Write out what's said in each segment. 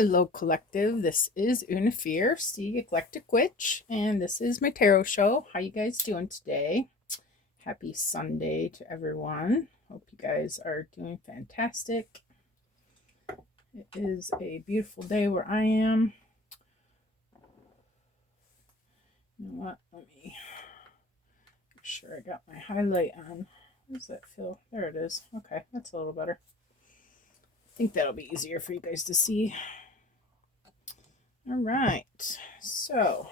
Hello, collective. This is Una Fierce, the Eclectic Witch, and this is my tarot show. How you guys doing today? Happy Sunday to everyone. Hope you guys are doing fantastic. It is a beautiful day where I am. You know what? Let me make sure I got my highlight on. How does that feel? There it is. Okay, that's a little better. I think that'll be easier for you guys to see. All right, so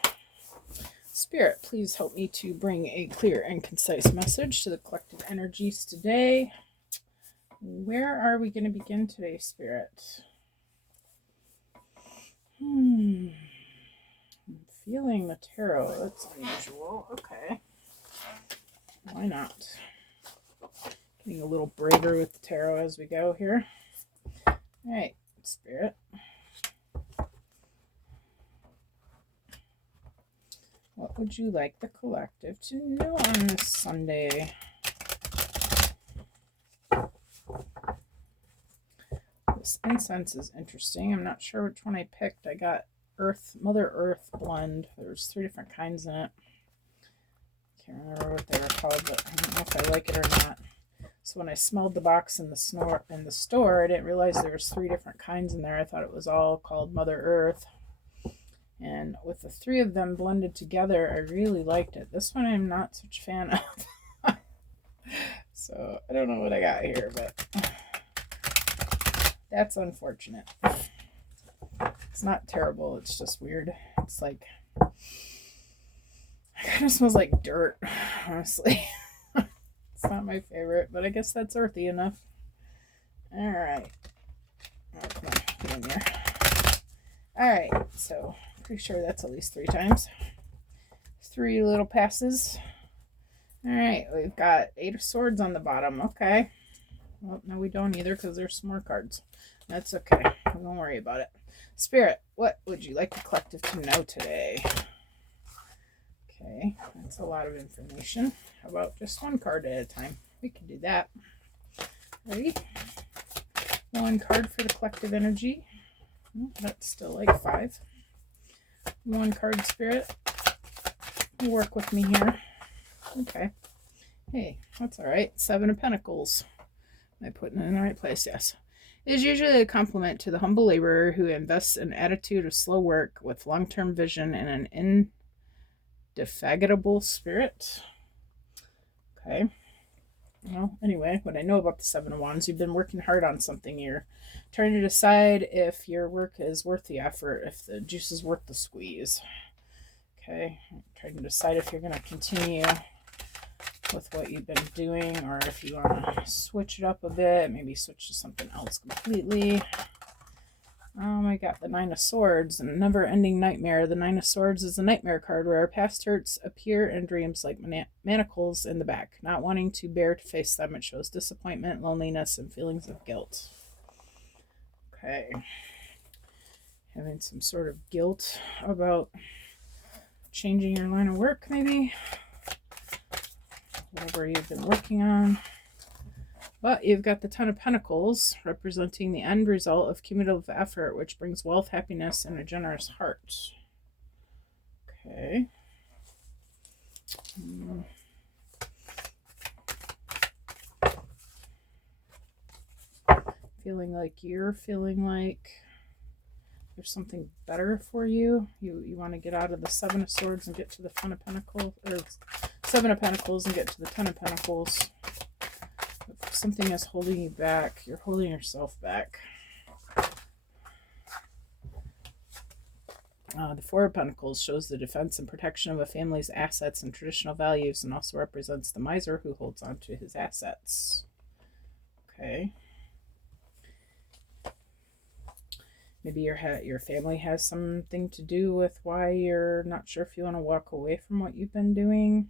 Spirit, please help me to bring a clear and concise message to the collective energies today. Where are we going to begin today, Spirit? I'm feeling the tarot. That's unusual. Okay. Why not? Getting a little braver with the tarot as we go here. All right, Spirit. What would you like the collective to know on this Sunday? This incense is interesting. I'm not sure which one I picked. I got Mother Earth blend. There's 3 different kinds in it. Can't remember what they were called, but I don't know if I like it or not. So when I smelled the box in the store, I didn't realize there was 3 different kinds in there. I thought it was all called Mother Earth. And with the 3 of them blended together, I really liked it. This one I'm not such a fan of. So I don't know what I got here, but that's unfortunate. It's not terrible. It's just weird. It's like, it kind of smells like dirt, honestly. It's not my favorite, but I guess that's earthy enough. All right. Oh, come on, get in there. All right, so pretty sure that's at least 3 times. 3 little passes. All right, we've got 8 of Swords on the bottom. Okay. Well, no, we don't either because there's some more cards. That's okay. Don't worry about it. Spirit, what would you like the collective to know today? Okay, that's a lot of information. How about just 1 card at a time? We can do that. Ready? 1 card for the collective energy. That's still like 5. 1 card, Spirit. You work with me here. Okay. Hey, that's all right. 7 of Pentacles. Am I putting it in the right place? Yes. It is usually a compliment to the humble laborer who invests an attitude of slow work with long-term vision and an indefatigable spirit. Okay. Well, anyway, what I know about the 7 of Wands, you've been working hard on something. You're trying to decide if your work is worth the effort, if the juice is worth the squeeze. Okay, trying to decide if you're going to continue with what you've been doing or if you want to switch it up a bit, maybe switch to something else completely. I got the 9 of Swords, and never-ending nightmare. The 9 of Swords is a nightmare card where our past hurts appear in dreams like manacles in the back. Not wanting to bear to face them, it shows disappointment, loneliness, and feelings of guilt. Okay. Having some sort of guilt about changing your line of work, maybe. Whatever you've been working on. But you've got the 10 of Pentacles, representing the end result of cumulative effort, which brings wealth, happiness, and a generous heart. Okay. Feeling like there's something better for you. You want to get out of the 7 of Swords and get to the 10 of Pentacles, or 7 of Pentacles and get to the 10 of Pentacles. If something is holding you back, you're holding yourself back. The 4 of Pentacles shows the defense and protection of a family's assets and traditional values, and also represents the miser who holds on to his assets. Okay. Maybe your family has something to do with why you're not sure if you want to walk away from what you've been doing.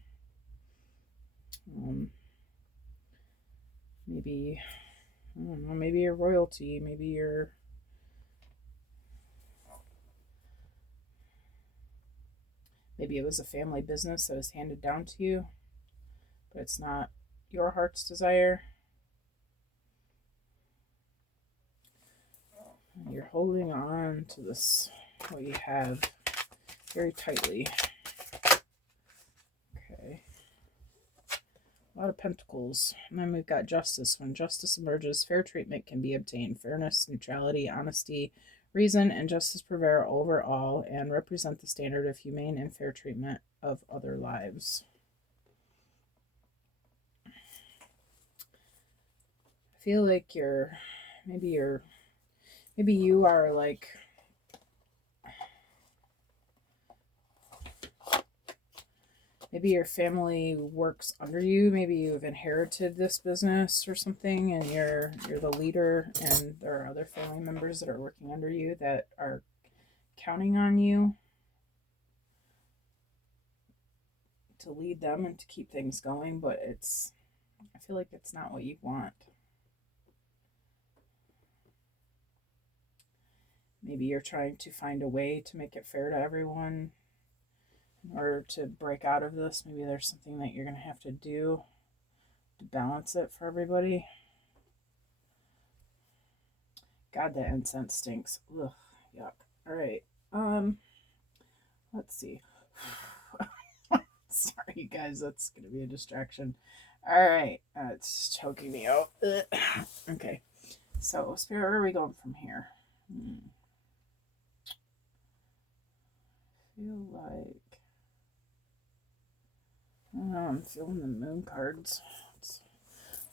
Maybe, I don't know, maybe you're royalty, maybe it was a family business that was handed down to you, but it's not your heart's desire. You're holding on to this, what you have, very tightly. Okay. A lot of pentacles. And then we've got justice. When justice emerges, fair treatment can be obtained. Fairness, neutrality, honesty, reason, and justice prevail over all and represent the standard of humane and fair treatment of other lives. I feel like maybe you are like, maybe your family works under you. Maybe you've inherited this business or something, and you're the leader, and there are other family members that are working under you that are counting on you to lead them and to keep things going, but I feel like it's not what you want. Maybe you're trying to find a way to make it fair to everyone in order to break out of this. Maybe there's something that you're going to have to do to balance it for everybody. God, that incense stinks. Ugh, yuck. All right. Let's see. Sorry, you guys. That's going to be a distraction. All right. It's choking me out. Okay. So, Spirit, where are we going from here? I feel like... I don't know. I'm feeling the moon cards. It's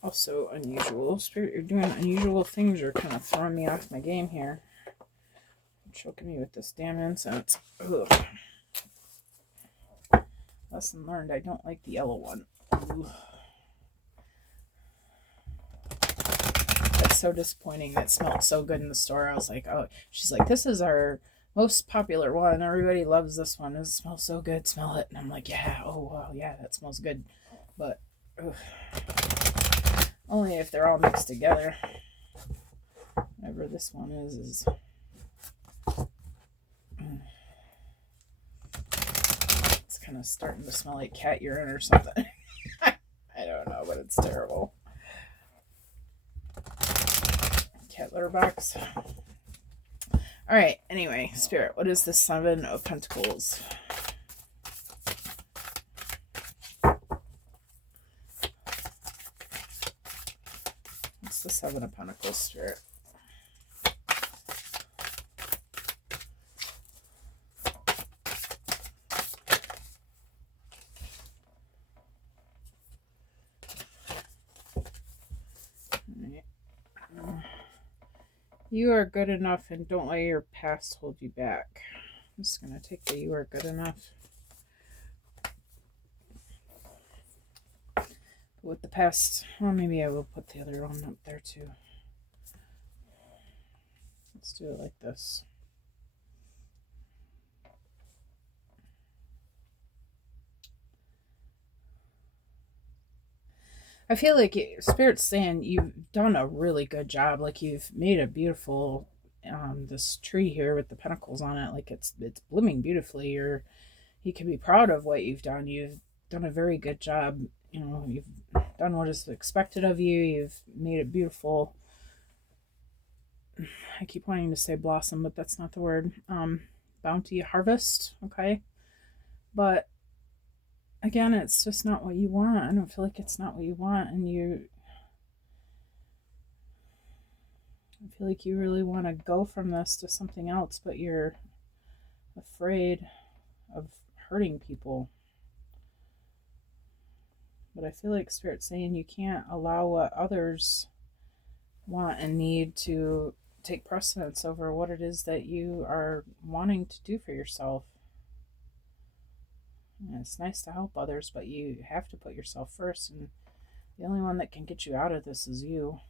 also unusual. Spirit, you're doing unusual things. You're kind of throwing me off my game here. Choking me with this damn incense. Ugh. Lesson learned, I don't like the yellow one. Ooh. That's so disappointing. That smelled so good in the store. I was like, oh, she's like, this is our most popular one. Everybody loves this one. It smells so good. Smell it. And I'm like, yeah, oh, wow, yeah, that smells good. But ugh. Only if they're all mixed together. Whatever this one is it's kind of starting to smell like cat urine or something. I don't know, but it's terrible. Cat litter box. All right, anyway, Spirit, what is the Seven of Pentacles? What's the Seven of Pentacles, Spirit? You are good enough and don't let your past hold you back. I'm just going to take the you are good enough. With the past, or maybe I will put the other one up there too. Let's do it like this. I feel like Spirit's saying you've done a really good job. Like you've made a beautiful, this tree here with the pentacles on it. Like it's blooming beautifully. You can be proud of what you've done. You've done a very good job. You know, you've done what is expected of you. You've made it beautiful. I keep wanting to say blossom, but that's not the word. Bounty, harvest. Okay. But again, it's just not what you want. I don't feel like it's not what you want. And I feel like you really want to go from this to something else, but you're afraid of hurting people. But I feel like Spirit's saying you can't allow what others want and need to take precedence over what it is that you are wanting to do for yourself. And it's nice to help others, but you have to put yourself first, and the only one that can get you out of this is you.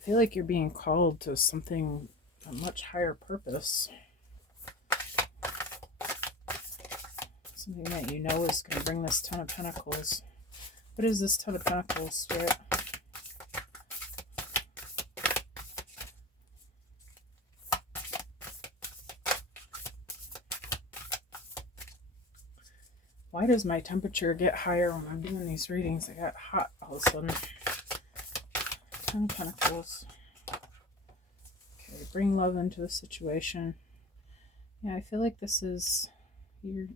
I feel like you're being called to something, a much higher purpose. Something that you know is going to bring this Ten of Pentacles. What is this Ten of Pentacles, Spirit? Why does my temperature get higher when I'm doing these readings? I got hot all of a sudden. Ten of Pentacles. Okay, bring love into the situation. Yeah, I feel like this is your,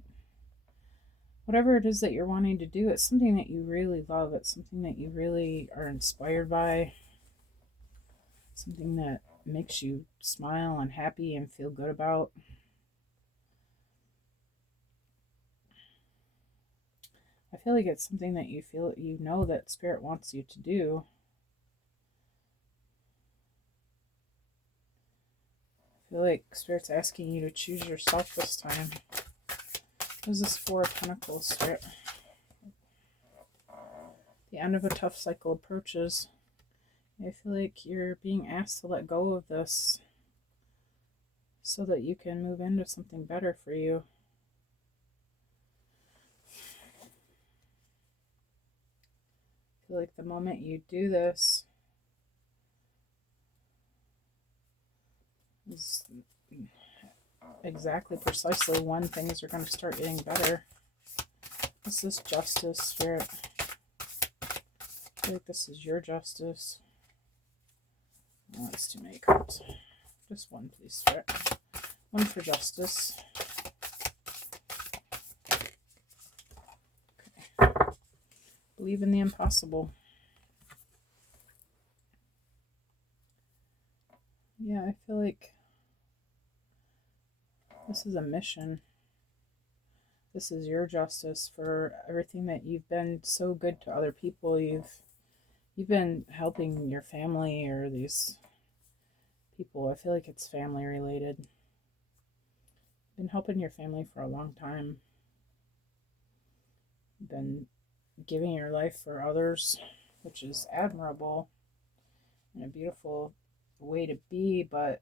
whatever it is that you're wanting to do, it's something that you really love. It's something that you really are inspired by. Something that makes you smile and happy and feel good about. I feel like it's something that you feel, you know, that Spirit wants you to do. I feel like Spirit's asking you to choose yourself this time. What is this Four of Pentacles, Spirit? The end of a tough cycle approaches. I feel like you're being asked to let go of this so that you can move into something better for you. I feel like the moment you do this is exactly, precisely when things are going to start getting better. This is Justice, Spirit. I feel like this is your justice. Oh, that's too many cards. Just one, please, Spirit. One for Justice. Okay. Believe in the impossible. Yeah, I feel like this is a mission. This is your justice for everything that you've been so good to other people. You've been helping your family or these people. I feel like it's family related. You've been helping your family for a long time. You've been giving your life for others, which is admirable and a beautiful way to be, but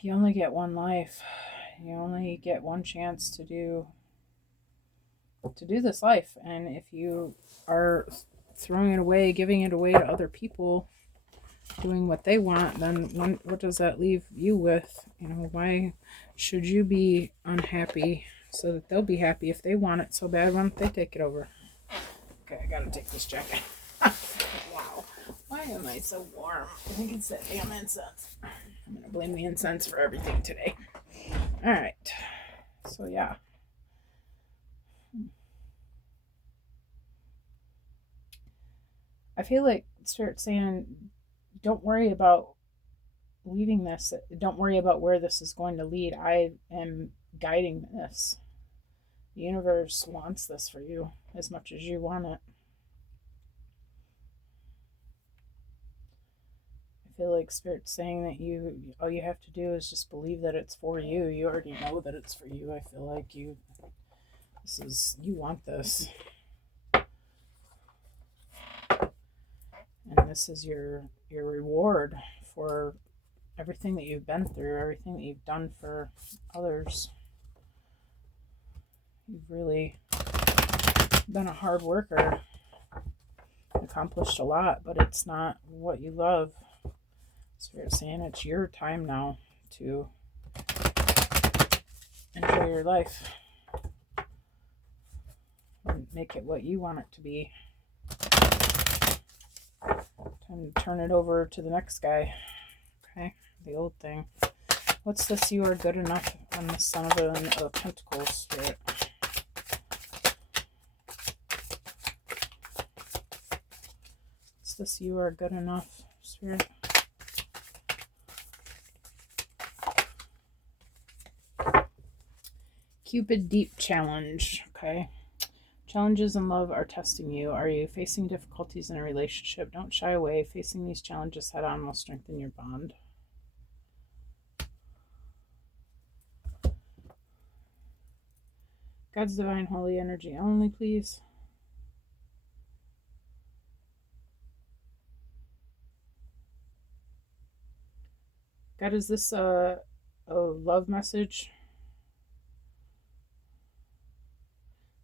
you only get one life. You only get one chance to do this life, and if you are throwing it away, giving it away to other people, doing what they want, then what does that leave you with? You know, why should you be unhappy so that they'll be happy? If they want it so bad, why don't they take it over? Okay, I gotta take this jacket. Wow, why am I so warm? I think it's that damn incense. I'm gonna blame the incense for everything today. All right, so yeah. I feel like Spirit's saying, don't worry about leaving this. Don't worry about where this is going to lead. I am guiding this. The universe wants this for you as much as you want it. I feel like Spirit's saying that all you have to do is just believe that it's for you. You already know that it's for you. I feel like you want this. And this is your reward for everything that you've been through, everything that you've done for others. You've really been a hard worker, accomplished a lot, but it's not what you love. Spirit's saying it's your time now to enjoy your life and make it what you want it to be. Time to turn it over to the next guy. Okay, the old thing. What's this? You are good enough on the Son of Pentacles, Spirit. What's this? You are good enough, Spirit. Cupid Deep Challenge. Okay. Challenges in love are testing you. Are you facing difficulties in a relationship? Don't shy away. Facing these challenges head on will strengthen your bond. God's divine holy energy only, please. God, is this a love message?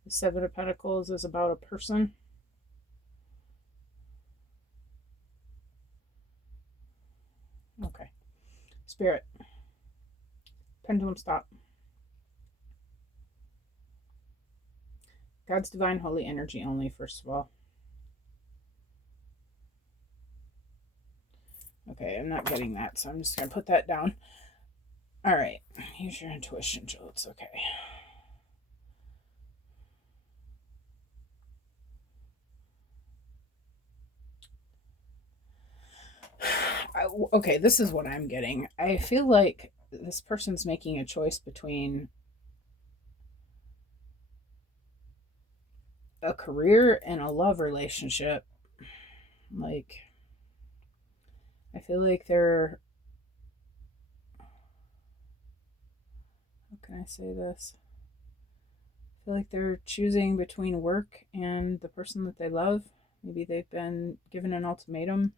The Seven of Pentacles is about a person. Okay. Spirit. Pendulum stop. God's divine holy energy only, first of all. Okay, I'm not getting that, so I'm just going to put that down. All right, use your intuition, Jill. It's okay. Okay, this is what I'm getting. I feel like this person's making a choice between a career and a love relationship. Like, I feel like they're, how can I say this? I feel like they're choosing between work and the person that they love. Maybe they've been given an ultimatum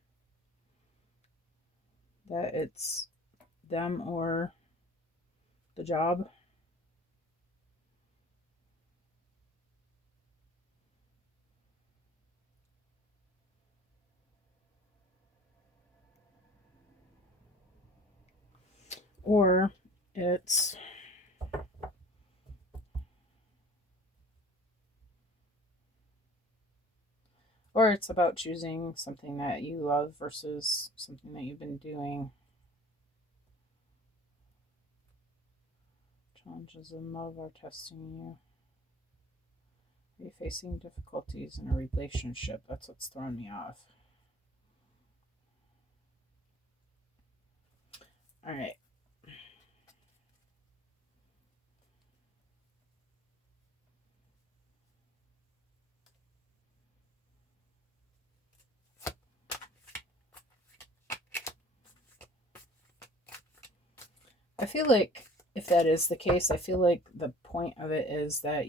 that it's them or the job. Or it's or it's about choosing something that you love versus something that you've been doing. Challenges in love are testing you. Are you facing difficulties in a relationship? That's what's throwing me off. All right. I feel like if that is the case, I feel like the point of it is that I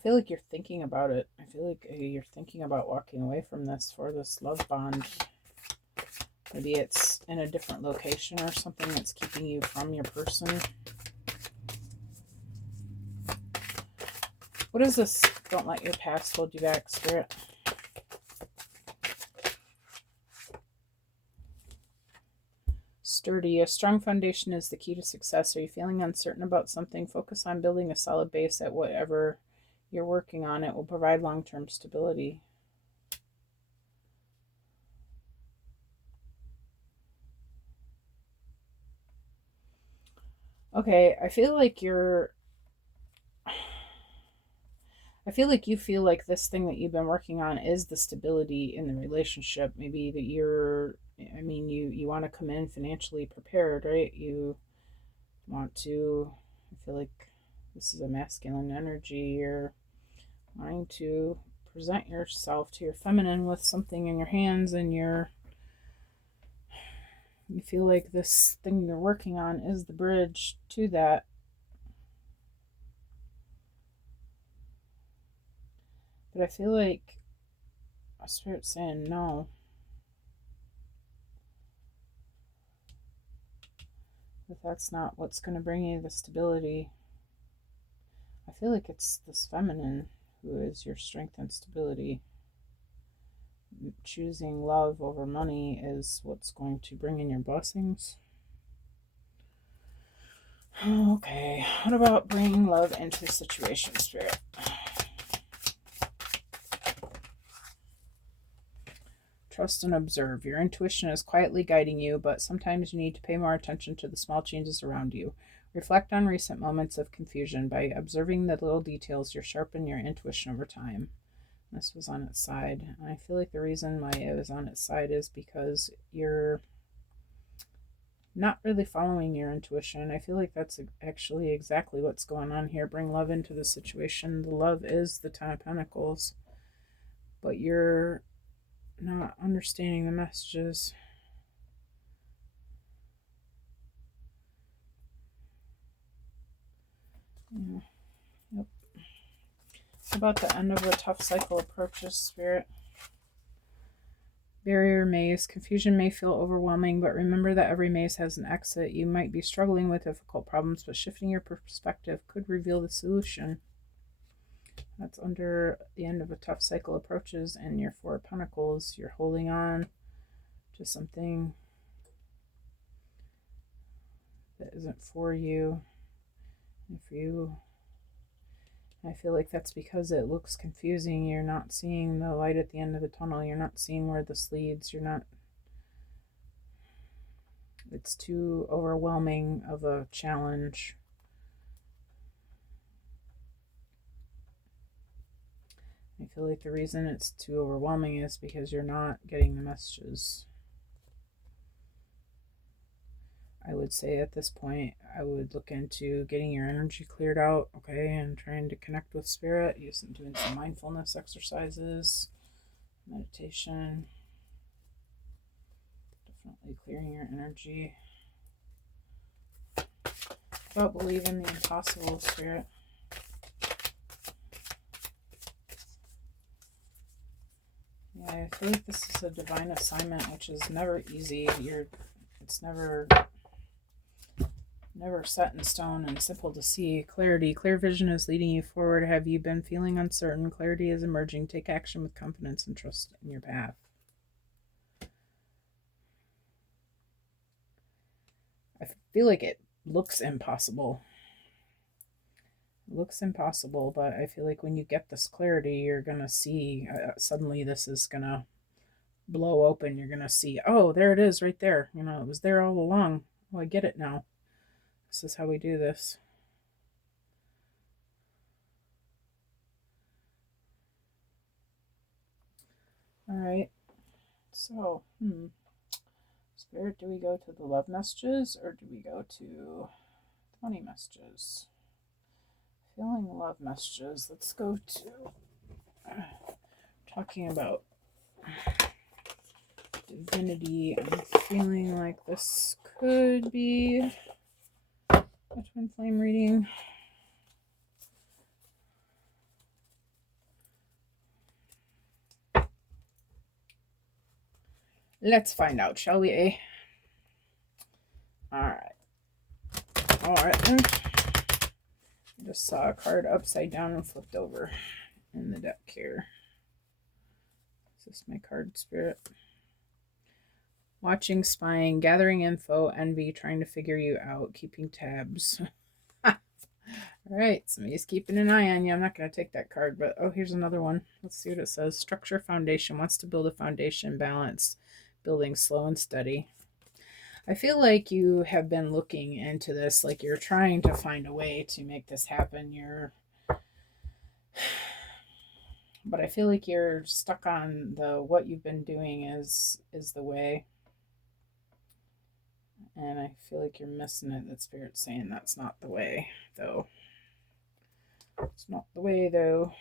feel like you're thinking about it. I feel like you're thinking about walking away from this for this love bond. Maybe it's in a different location or something that's keeping you from your person. What is this? Don't let your past hold you back, Spirit. Sturdy. A strong foundation is the key to success. Are you feeling uncertain about something? Focus on building a solid base at whatever you're working on. It will provide long-term stability. Okay, I feel like you feel like this thing that you've been working on is the stability in the relationship. Maybe that you want to come in financially prepared, right? You want to, I feel like this is a masculine energy. You're wanting to present yourself to your feminine with something in your hands, and you feel like this thing you're working on is the bridge to that. But I feel like a spirit's saying no. That that's not what's going to bring you the stability. I feel like it's this feminine who is your strength and stability. Choosing love over money is what's going to bring in your blessings. Okay, what about bringing love into the situation, Spirit? Trust and observe. Your intuition is quietly guiding you, but sometimes you need to pay more attention to the small changes around you. Reflect on recent moments of confusion. By observing the little details, you sharpen your intuition over time. This was on its side. And I feel like the reason why it was on its side is because you're not really following your intuition. I feel like that's actually exactly what's going on here. Bring love into the situation. The love is the Ten of Pentacles, but you're not understanding the messages. Yeah. Yep. About the end of a tough cycle approaches, Spirit. Barrier maze. Confusion may feel overwhelming, but remember that every maze has an exit. You might be struggling with difficult problems, but shifting your perspective could reveal the solution. That's under the end of a tough cycle approaches, and your Four of Pentacles. You're holding on to something that isn't for you. If you I feel like that's because it looks confusing. You're not seeing the light at the end of the tunnel. You're not seeing where this leads. It's too overwhelming of a challenge. I feel like the reason it's too overwhelming is because you're not getting the messages. I would say at this point, I would look into getting your energy cleared out, okay, and trying to connect with spirit, doing some mindfulness exercises, meditation, definitely clearing your energy. But believe in the impossible, spirit. Yeah, I feel like this is a divine assignment, which is never easy. It's never set in stone and simple to see. Clarity. Clear vision is leading you forward. Have you been feeling uncertain? Clarity is emerging. Take action with confidence and trust in your path. I feel like it looks impossible. It looks impossible, but I feel like when you get this clarity, you're going to see suddenly this is going to blow open. You're going to see, oh, there it is right there. You know, it was there all along. Oh, I get it now. This is how we do this. All right. So, Spirit, do we go to the love messages or do we go to 20 messages? Feeling love messages. Let's go to talking about divinity. I'm feeling like this could be a twin flame reading. Let's find out, shall we, eh? Alright. I just saw a card upside down and flipped over in the deck here. Is this my card, Spirit? Watching, spying, gathering info, envy, trying to figure you out, keeping tabs. Alright, somebody's keeping an eye on you. I'm not going to take that card, but oh, here's another one. Let's see what it says. Structure, foundation, wants to build a foundation, balance, building slow and steady. I feel like you have been looking into this, like you're trying to find a way to make this happen. But I feel like you're stuck on what you've been doing is the way. And I feel like you're missing it. That Spirit's saying that's not the way, though. It's not the way, though.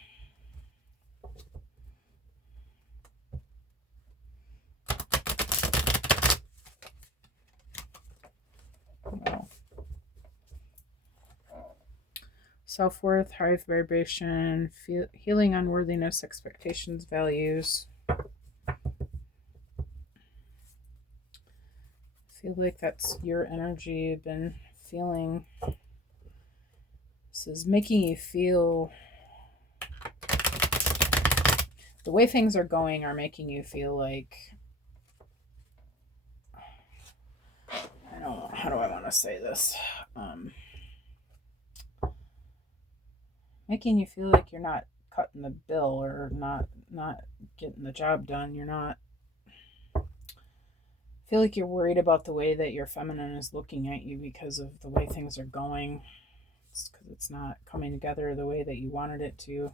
Well, self-worth, high vibration, healing unworthiness, expectations, values. I feel like that's your energy you've been feeling. This is making you feel, the way things are going are making you feel like, I don't know, how do I want to say this? Making you feel like you're not cutting the bill or not getting the job done. You're not, feel like you're worried about the way that your feminine is looking at you because of the way things are going. It's because it's not coming together the way that you wanted it to.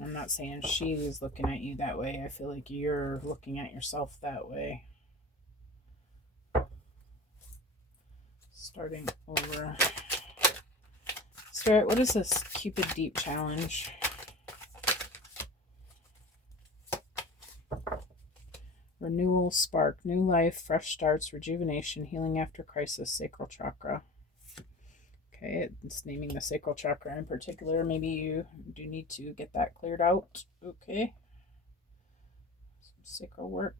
I'm not saying she's looking at you that way. I feel like you're looking at yourself that way. Starting over. Spirit, what is this Cupid Deep Challenge? Renewal, spark, new life, fresh starts, rejuvenation, healing after crisis, sacral chakra. Okay, it's naming the sacral chakra in particular. Maybe you do need to get that cleared out. Okay. Some sacral work.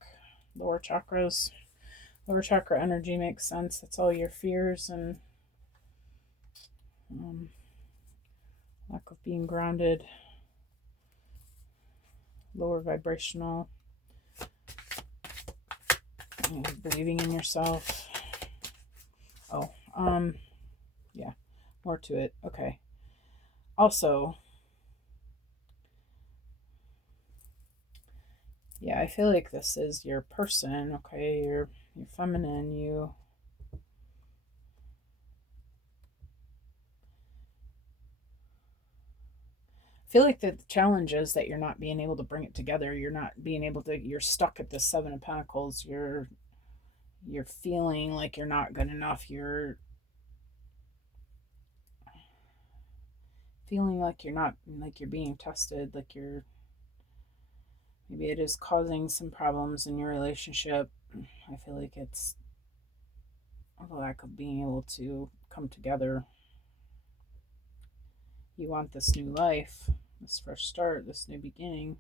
Lower chakras. Lower chakra energy makes sense. That's all your fears and lack of being grounded. Lower vibrational. Believing in yourself. Oh, yeah, more to it. Okay. Also, yeah, I feel like this is your person, okay? You're feminine, you feel like the challenge is that you're not being able to bring it together. You're not being able to, you're stuck at the 7 of Pentacles. You're feeling like you're not good enough. You're feeling like you're not, like you're being tested, like you're, maybe it is causing some problems in your relationship. I feel like it's a lack of being able to come together. You want this new life, this fresh start, this new beginning.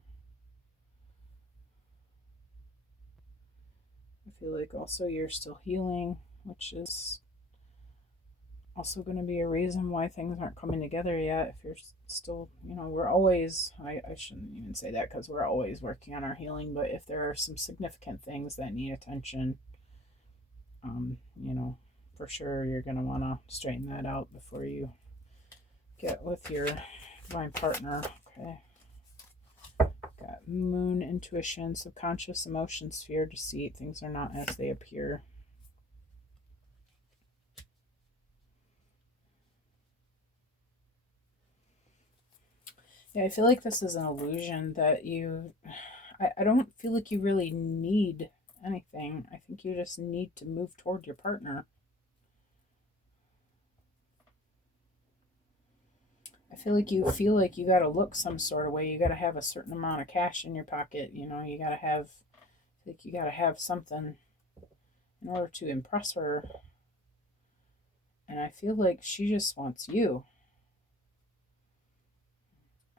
I feel like also you're still healing, which is also going to be a reason why things aren't coming together yet. If you're still, we're always, I shouldn't even say that because we're always working on our healing, but if there are some significant things that need attention, um, you know, for sure you're going to want to straighten that out before you get with your divine partner. Okay. Got moon, intuition, subconscious, emotion, sphere, deceit. Things are not as they appear. Yeah, I feel like this is an illusion that I don't feel like you really need anything. I think you just need to move toward your partner. I feel like you got to look some sort of way. You got to have a certain amount of cash in your pocket. You got to have, like, you got to have something in order to impress her. And I feel like she just wants you.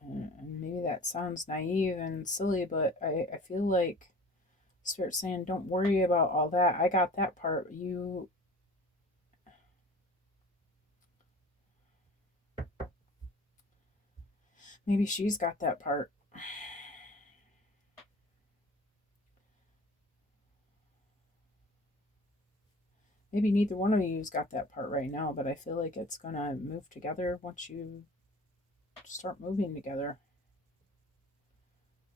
And maybe that sounds naive and silly, but I feel like Spirit saying, don't worry about all that. I got that part. Maybe she's got that part. Maybe neither one of you's got that part right now, but I feel like it's going to move together once you start moving together.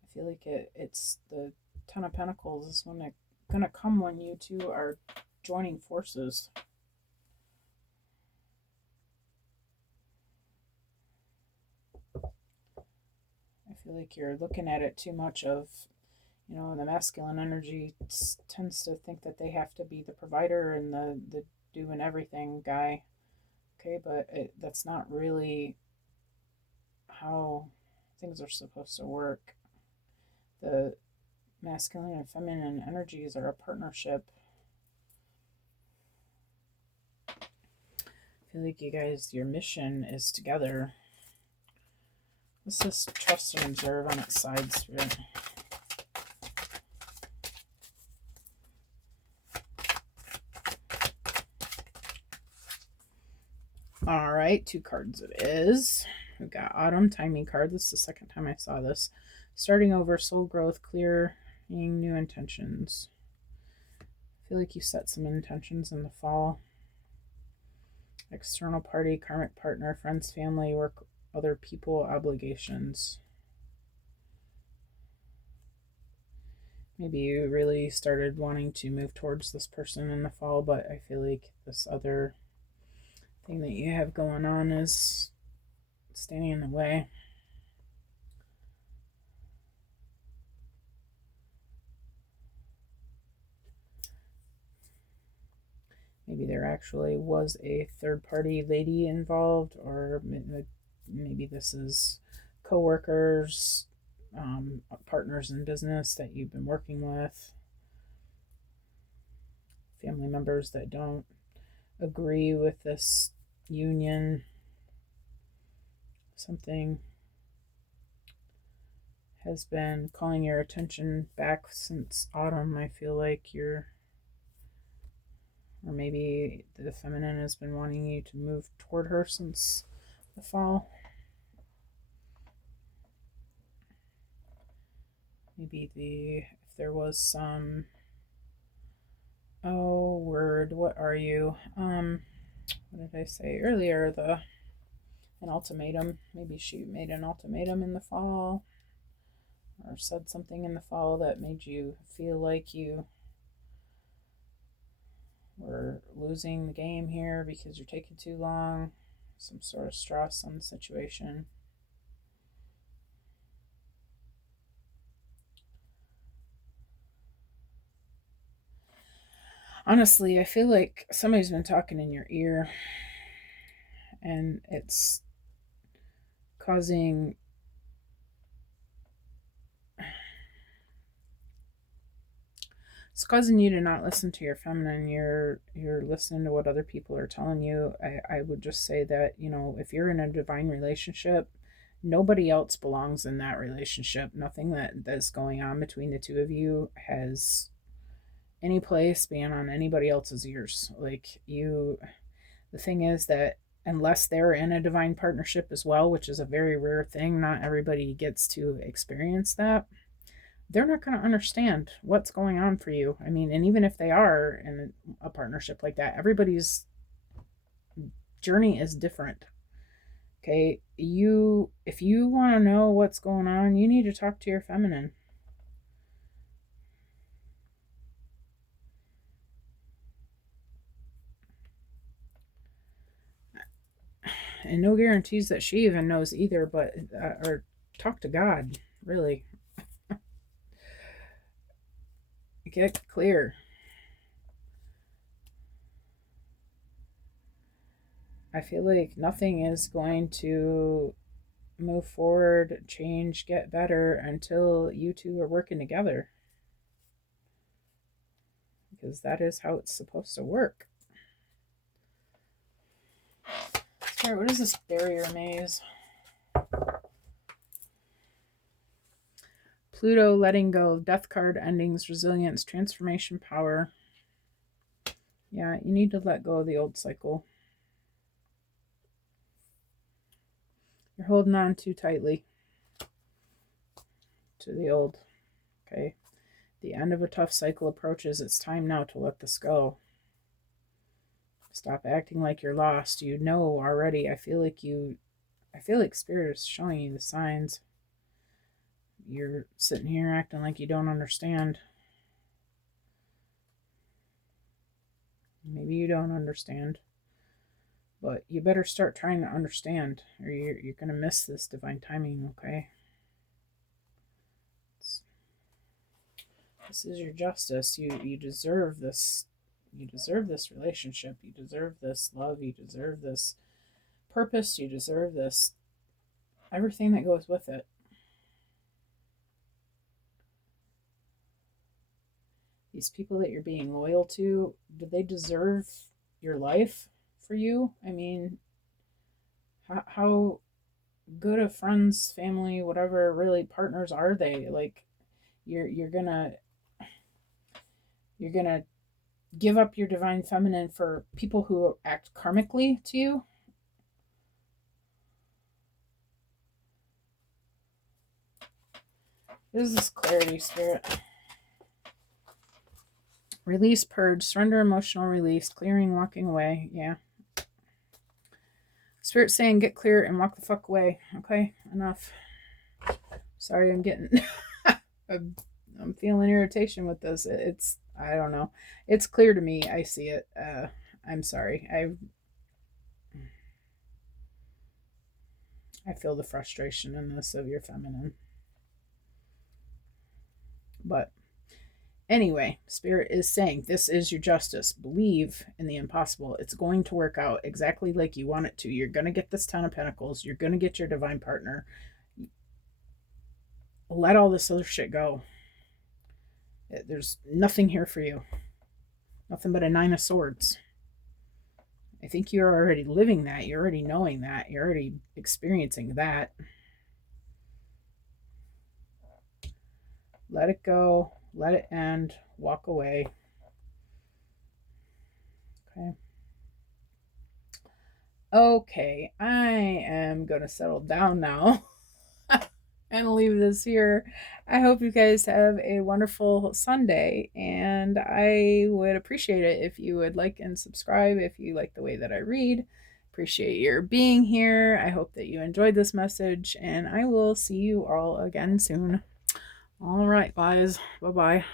I feel like it's the Ten of Pentacles is when it's going to come when you two are joining forces. I feel like you're looking at it too much of, the masculine energy tends to think that they have to be the provider and the doing everything guy. Okay, but that's not really how things are supposed to work. The masculine and feminine energies are a partnership. I feel like you guys, your mission is together. Let's just trust and observe on its side, Spirit. All right, 2 cards it is. We've got Autumn, timing card. This is the second time I saw this. Starting over, soul growth, clearing new intentions. I feel like you set some intentions in the fall. External party, karmic partner, friends, family, work, other people, obligations. Maybe you really started wanting to move towards this person in the fall, but I feel like this other thing that you have going on is standing in the way. Maybe there actually was a third party lady involved, or maybe this is coworkers, partners in business that you've been working with, family members that don't agree with this union. Something has been calling your attention back since autumn. I feel like or maybe the feminine has been wanting you to move toward her since the fall. Maybe if there was some Oh, word, what are you? What did I say earlier? An ultimatum. Maybe she made an ultimatum in the fall or said something in the fall that made you feel like you were losing the game here because you're taking too long. Some sort of stress on the situation. Honestly, I feel like somebody's been talking in your ear and causing it's causing you to not listen to your feminine. You're listening to what other people are telling you. I would just say that, if you're in a divine relationship, nobody else belongs in that relationship. Nothing that's going on between the two of you has any place being on anybody else's ears. The thing is that unless they're in a divine partnership as well, which is a very rare thing, not everybody gets to experience that, they're not going to understand what's going on for you. I mean, and even if they are in a partnership like that, everybody's journey is different. Okay, if you want to know what's going on, you need to talk to your feminine. And no guarantees that she even knows either, but or talk to God, really. Get clear. I feel like nothing is going to move forward, change, get better until you two are working together. Because that is how it's supposed to work. Sorry, what is this barrier maze? Pluto, letting go, death card, endings, resilience, transformation, power. Yeah, you need to let go of the old cycle. You're holding on too tightly to the old. Okay. The end of a tough cycle approaches. It's time now to let this go. Stop acting like you're lost. You know already. I feel like Spirit is showing you the signs. You're sitting here acting like you don't understand. Maybe you don't understand. But you better start trying to understand, or you're going to miss this divine timing, okay? This is your justice. You deserve this. You deserve this relationship. You deserve this love. You deserve this purpose. You deserve this everything that goes with it. These people that you're being loyal to, do they deserve your life for you? I mean, how good of friends, family, whatever, really partners are they? Like, you're gonna give up your divine feminine for people who act karmically to you? This is clarity, Spirit. Release, purge, surrender, emotional release, clearing, walking away. Yeah. Spirit saying get clear and walk the fuck away. Okay, enough. Sorry, I'm getting I'm feeling irritation with this. It's I don't know. It's clear to me. I see it. I'm sorry. I feel the frustration in this of your feminine. But anyway, Spirit is saying this is your justice. Believe in the impossible. It's going to work out exactly like you want it to. You're going to get this Ten of Pentacles. You're going to get your divine partner. Let all this other shit go. There's nothing here for you. Nothing but a Nine of Swords. I think you're already living that. You're already knowing that. You're already experiencing that. Let it go. Let it end. Walk away. Okay. Okay, I am going to settle down now. and leave this here. I hope you guys have a wonderful Sunday, and I would appreciate it if you would like and subscribe if you like the way that I read. Appreciate your being here. I hope that you enjoyed this message, and I will see you all again soon. All right, guys. Bye-bye.